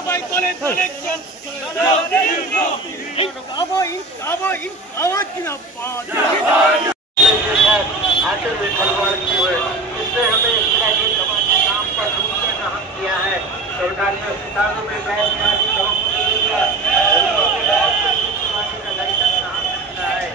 সবাই বলে কালেকশন आवाज की ना आखिर में खलवाड़ की हुए इससे हमें इस तरह के समाज के नाम पर लूटने का हक दिया है। सरकारी अस्पतालों में बैठ का लाइसेंस कहाँ मिलता है।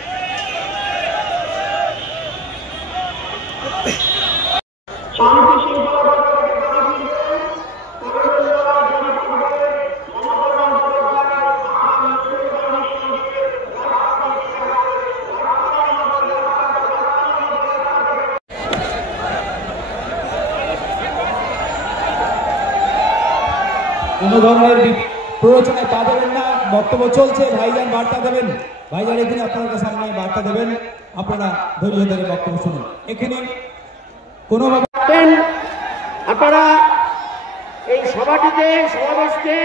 কোনো ধরনের প্ররোচনায় পা দেবেন না। বক্তব্য চলছে, ভাইজান বার্তা দেবেন। ভাইজান এখানে আপনাদের সামনে বার্তা দেবেন, আপনারা ধৈর্য ধরে বক্তব্য শুনুন। এখানে কোনোভাবে আপনারা এই সভাটিতে সমাবেশকে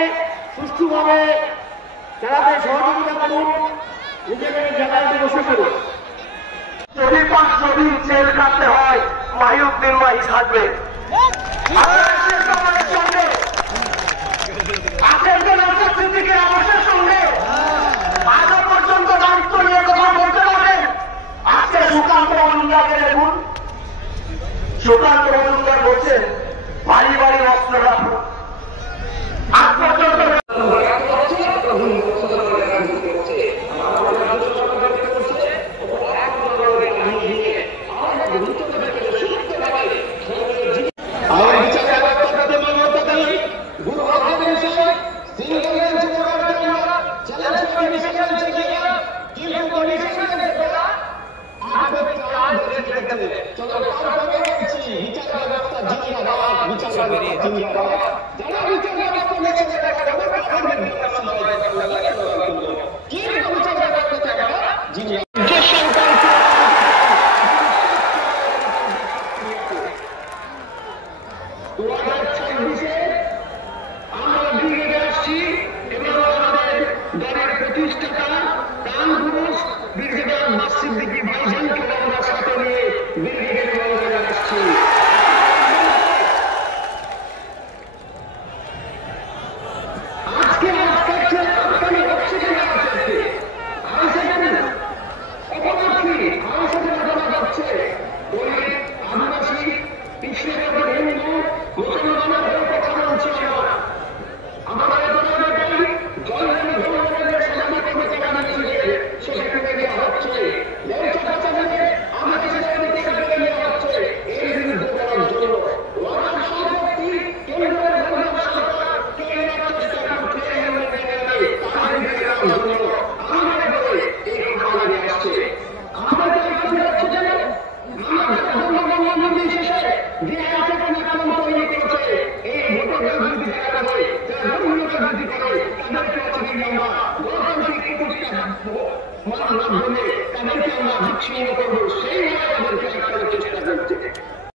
সুষ্ঠুভাবে চালাতে সহযোগিতা করুন। নিজেদের জায়গায় বসে করুন। যদি 500 দিন জেল কাটতে হয় মাহিউদ্দিন মাহি থাকবে। আবাসের সঙ্গে আজও পর্যন্ত দায়িত্ব নিয়ে কথা বলতে পারেন। আজকে সুকান্ত মজুমদারকে দেখুন। সুকান্ত মজুমদার বলছেন বাড়ি বাড়ি অস্ত্র রাখুন। আজ পর্যন্ত তাদেরকে আমরা বিচ্ছিন্ন করবো। সেই